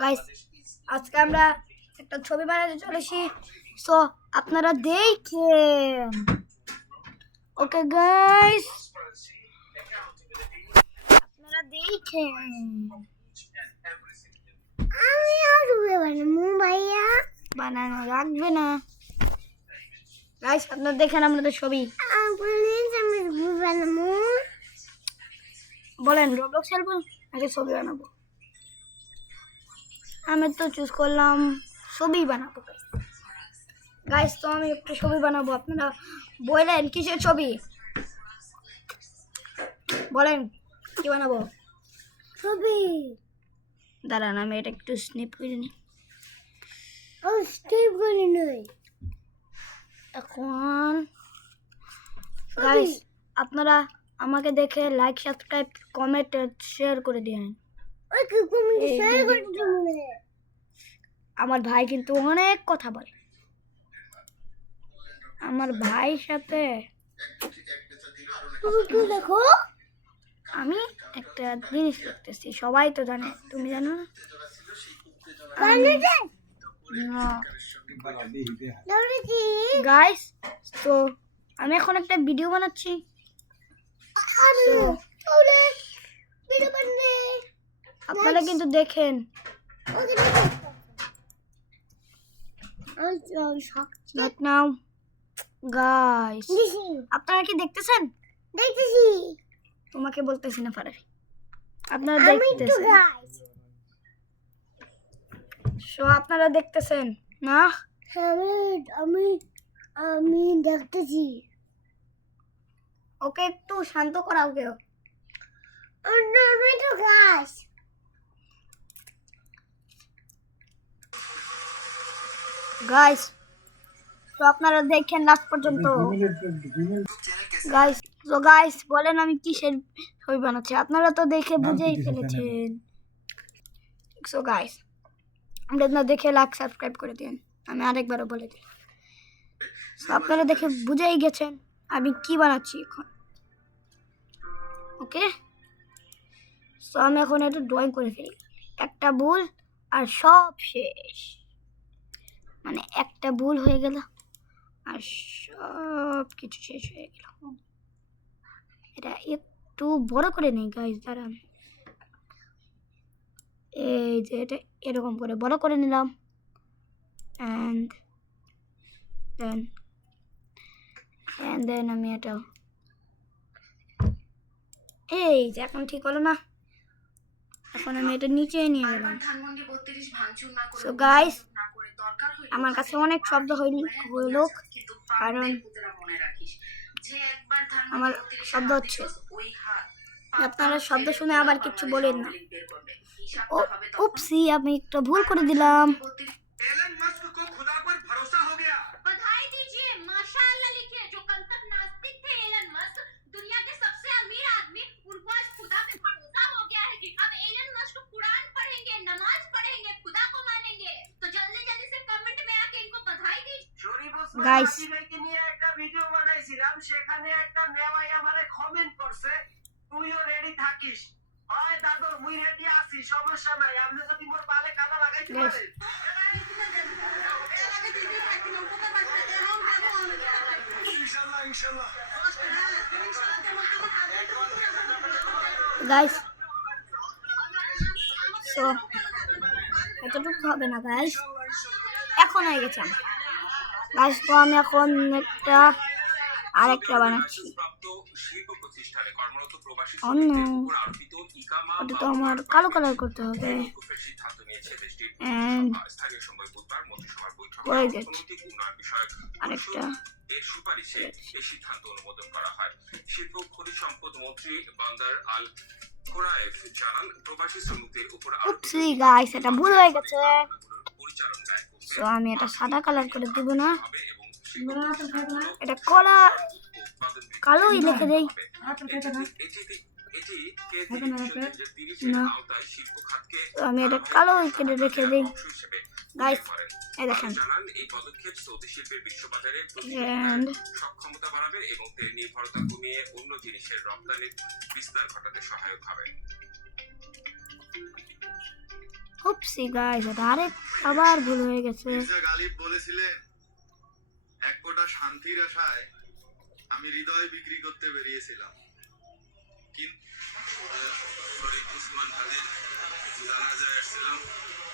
Guys আজকে আমরা একটা ছবি বানাতে চলেছি, সো আপনারা দেখেন। ওকে গাইস, আপনারা দেখেন। আমি আর বানাবো ভাইয়া, বানানো লাগবে না। গাইস আপনারা দেখেন আমাদের ছবি। আমি বানাবো। বলেন রবলক্স খেলবো নাকি ছবি বানাবো? আমি তো চুজ করলাম ছবি বানাবো। গাইস তো আমি একটা ছবি বানাবো, আপনারা বলেন কিসের ছবি? বলেন কি বানাবো? ছবি। দাঁড়ান আমি এটা একটু স্নিপ করে নিই। ও স্টেপ করে নই। এখন গাইস আপনারা আমাকে দেখে লাইক, সাবস্ক্রাইব, কমেন্ট, শেয়ার করে দিন। ওই কি তুমি শেয়ার করে দিলে? আমার ভাই কিন্তু অনেক কথা বলে। আমার ভাইয়ের সাথে তুমি কি দেখো? আমি একটা জিনিস লিখতেছি, সবাই তো জানে, তুমি জানো না? জানো যে? না দৌড়েছি। গাইস, তো আমি এখন একটা ভিডিও বানাচ্ছি। আরে দৌড়ে ভিডিও বানালে। আপনারা কিন্তু দেখেন। ওকে দেখো। আমি Right now, guys, দেখি। আপনারা কি দেখতেছেন? দেখতেছি। তোমাকে বলতেছি না পারে, আপনারা আমি তো দেখতেছেন। গাইস। সো আপনারা দেখতেছেন না? আমি আমি আমি দেখতেছি। ওকে একটু শান্ত করাও কেউ। আমি তো গাইস। গাইস তো আপনারা দেখেন লাস্ট পর্যন্ত। গাইস তো গাইস বলেন আমি কিসের ছবি বানাচ্ছি? আপনারা তো দেখে বুঝেই ফেলেছেন। সো গাইস আপনারা দেখে লাইক, সাবস্ক্রাইব করে দিন। আমি আরেকবারও বলে দিই, সো আপনারা দেখে বুঝেই গেছেন আমি কি বানাচ্ছি এখন। ওকে, সো আমি এখন এটা ড্রয়িং করে ফেলি। একটা ভুল আর সব শেষ, মানে একটা ভুল হয়ে গেল আর সব কিছু শেষ হয়ে গেল। এটা একটু বড় করে নেই গাইস, দাঁড়ান। এই যে এটা এরকম করে বড় করে নিলাম, অ্যান্ড দেন আমি এটা, এই যে এখন ঠিক হলো না? এখন আমি এটা নিচে নিয়ে গেলাম। সো গাইস আমার কাছে অনেক শব্দ হইল, কারণ আমার শব্দ হচ্ছে। আপনারা শব্দ শুনে আবার কিছু বলেন না। উপসি আমি একটা ভুল করে দিলাম। एलन मस्क को खुदा पर भरोसा हो गया। बधाई दीजिए, माशाअल्लाह लिखिए। जो कल तक नास्तिक थे एलन मस्क, दुनिया के सबसे अमीर आदमी, उनको आज खुदा पे भरोसा हो गया है कि अब एलन मस्क कुरान पढ़ेंगे, नमाज पढ़ेंगे, खुदा को मानेंगे। तो जल्दी जल्दी से कमेंट में आके इनको बधाई दीजिए। গাইস ভাইকে নিয়ে একটা ভিডিও বানাইছিলাম, সেখানে একটা মেওয়াই আমারে কমেন্ট করছে, তুইও রেডি থাকিস। হয় দাদু মুই রেডি আছি, সমস্যা নাই, আপনি যদি মোর বালে কাদা লাগাইতে গাইস পারেন। ইনশাআল্লাহ ইনশাআল্লাহ। গাইস সো এতটুকু হবে না গাইস, এখন হয়ে গেছে। গাইস তো আমি এখন একটা আরেকটা বানাচ্ছি। অন্য ওটা তো আমার কালো কালার করতে হবে, and হয়ে গেছে আরেকটা। এর সুপারিশে এই সিদ্ধান্ত অনুমোদন করা হয়। শিল্প খনিজ সম্পদ মন্ত্রী বান্দার আল কোরায়েফ জানান, প্রবাসী শ্রমিকদের উপর উপসি গাইস এটা ভুল হয়ে গেছে, পরিচালন ব্যয় সো আমি এটা সাদা কালার করে দিব না, হবে এবং শিল্প এটা কলা কালোই লিখে দেই। এটি কে-30 না, আওতায় শিল্প খাতকে তো আমি এটা কালোই কেটে রেখে দিই। অংশ হিসেবে গাইস করেন। এই দেখেন, জানান এই পদক্ষেপ সৌদি শিল্পের বিশ্ববাজারে and সক্ষমতা বাড়াবে এবং তেল নির্ভরতা কমিয়ে অন্য জিনিসের রপ্তানির বিস্তার ঘটাতে সহায়ক হবে। উপসি গাইস, এটা আবার ভুল হয়ে গেছে। মির্জা গালিব বলেছিলেন, এক ফোঁটা শান্তির আশায় আমি হৃদয় বিক্রি করতে বেরিয়েছিলাম, কিন্তু শরীফ উসমান হাদির জানাজায় আসছিলাম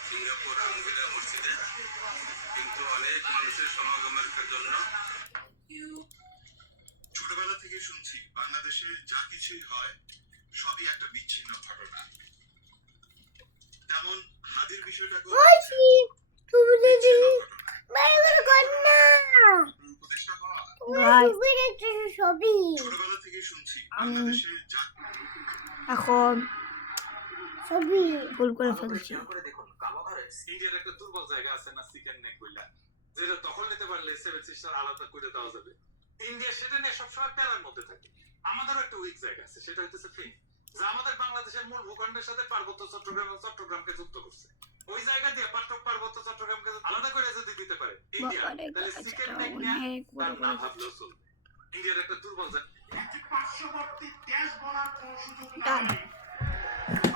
সিঙ্গাপুর আলমিরা মসজিদে, কিন্তু অনেক মানুষের সমাগমের জন্য ছোটবেলা থেকে শুনছি বাংলাদেশে যা কিছুই হয় সবই একটা বিচ্ছিন্ন ঘটনা। তেমন হাদির বিষয়টাকে বলছি তুমি যদি ঘটনা বাইরে কর না উপদেষ্টা হওয়া। গাইস তুমি দেখতে সবই ছোটবেলা থেকে শুনছি বাংলাদেশে যা এখন সবই ভুল করে ফেলছি। করে দেখুন কাবাঘরে ইন্ডিয়ার একটা দুর্বল জায়গা আছে না, চিকেন নেক কইলা, যেটা দখল নিতে পারলে সেভেন সিস্টার আলাদা করে দেওয়া যাবে। ইন্ডিয়া সেটা নিয়ে সবসময় প্যারার মধ্যে থাকে। আমাদেরও একটা উইক জায়গা আছে, সেটা হচ্ছে ফিন, যা আমাদের বাংলাদেশের মূল ভূখণ্ডের সাথে পার্বত্য চট্টগ্রাম এবং চট্টগ্রামকে যুক্ত করছে। ওই জায়গা দিয়ে পার্বত্য চট্টগ্রামকে আলাদা করে যদি দিতে পারে ইন্ডিয়া, বাবারে তাহলে গাইস, চিকেন এটা নেক নিয়ে অনেক তার বড় না হয়ে ভাবলেও চলবে। ইন্ডিয়ার একটা দুর্বল জায়গা। পার্শ্ববর্তী দেশ বলার কোনো সুযোগ Done. নাই।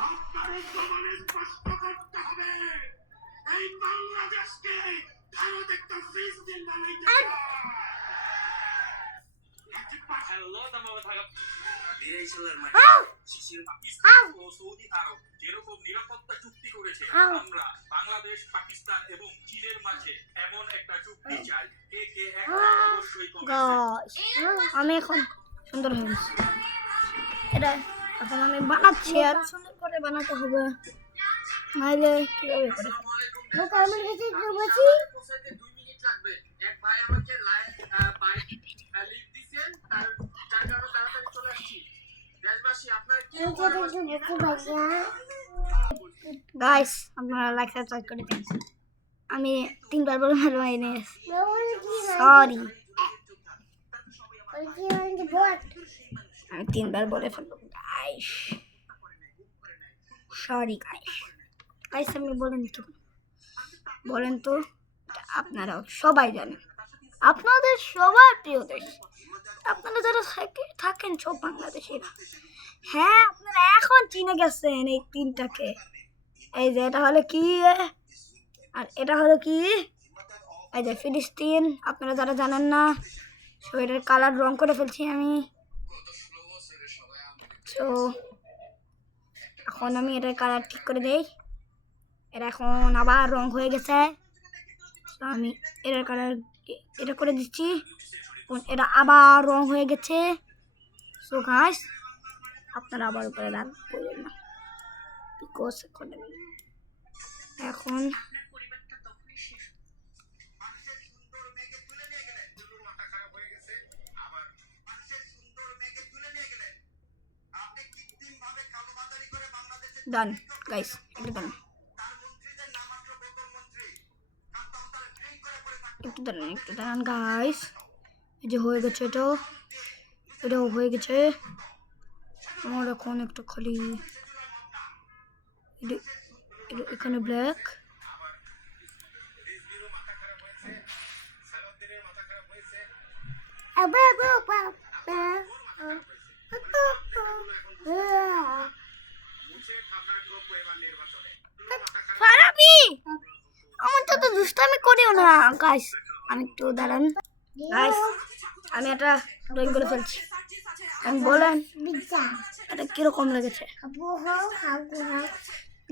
আপনাদের জমানে স্পষ্ট করতে হবে, এই বাংলাদেশকে ভারত একটা ফিলিস্তিন বানাইতে চায়। হ্যালো দামামে থাকা বিরাইশালের মাটি শিশির পাকিস্তান ও সৌদি আরব যেরকম নিরাপত্তা চুক্তি করেছে, আমরা বাংলাদেশ, পাকিস্তান এবং চীনের মাঝে এমন একটা চুক্তি চাই। কে একটা অবশ্যই গাইস আমি এখন সুন্দর হয়ে গেছি। এটা এখন আমি বানাচ্ছি, আর সুন্দর করে বানাতে হবে, নাহলে কিভাবে করে লোক আমার কাছে বলছি পৌঁছাইতে 2 মিনিট লাগবে। এক ভাই আমাকে বাইক লিভ দিয়েছেন, তার কারণে তাড়াতাড়ি চলে আসছি। দেশবাসী আপনারা কি এই কথা তো বলতে ভাইয়া গাইস আপনারা লাইক সাবস্ক্রাইব করে দিন। আমি 3বার বলে ভালো হয়নি, সরি। বলছি বট আমি 3বার বলে ফেলবো গাইস, সরি গাইস। গাইস আমি বলেন তো এটা আপনারাও সবাই জানেন, আপনাদের সবার প্রিয় দেশ, আপনারা যারা থাকেন সব বাংলাদেশিরা। হ্যাঁ আপনারা এখন চিনে গেছেন এই 3টাকে। এই যে এটা হলো কি, আর এটা হলো কি, এই যে ফিলিস্তিন। আপনারা যারা জানেন না, তো এটার কালার রং করে ফেলছি আমি। তো এখন আমি এটার কালার ঠিক করে দেই। এটা এখন আবার রং হয়ে গেছে, তো আমি এটার কালার এটা করে দিচ্ছি, এটা আবার রং হয়ে গেছে। সো গাইস আপনারা আবার উপরে রাগ করবেন না, বিকজ এখন আপনার পরিবারটা তখনই শেষ হবে। মানুষের সুন্দর মেঘে তুলে নিয়ে গেলেন, চুলুর মাথা খারাপ হয়ে গেছে। আবার মানুষের সুন্দর মেঘে তুলে নিয়ে গেলেন, আপনি কৃত্রিম ভাবে কালোবাজারি করে বাংলাদেশের ডান গাইস, এটা ডান, তার মন্ত্রীদের নাম মাত্র বোতল মন্ত্রী, কান্তাহতার ড্রিঙ্ক করে পড়ে থাকতে একটু দাঁড়ান গাইস। এই যে হয়ে গেছে, এটাও হয়ে গেছে। আমার এখন একটু খালি এখানে ব্ল্যাক, আবার ফারাবি আমার তো দুষ্টামি করিও না গাইস। আমি একটু দাঁড়ান গাইস, আমি একটা ড্রয়িং করে ফেলছি। আমি বলেন বিজা এটা কিরকম লেগেছে আবু হাও হাও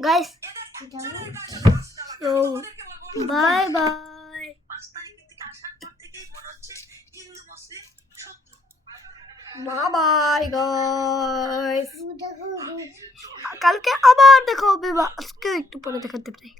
গাইস। তো বাই বাই, 5 তারিখের থেকে আসার পর থেকেই মনে হচ্ছে হিন্দু মুসলিম শত্রু। Bye bye guys. দেখো কালকে আবার দেখা হবে, বা আজকে একটু পরে দেখাতে পারি।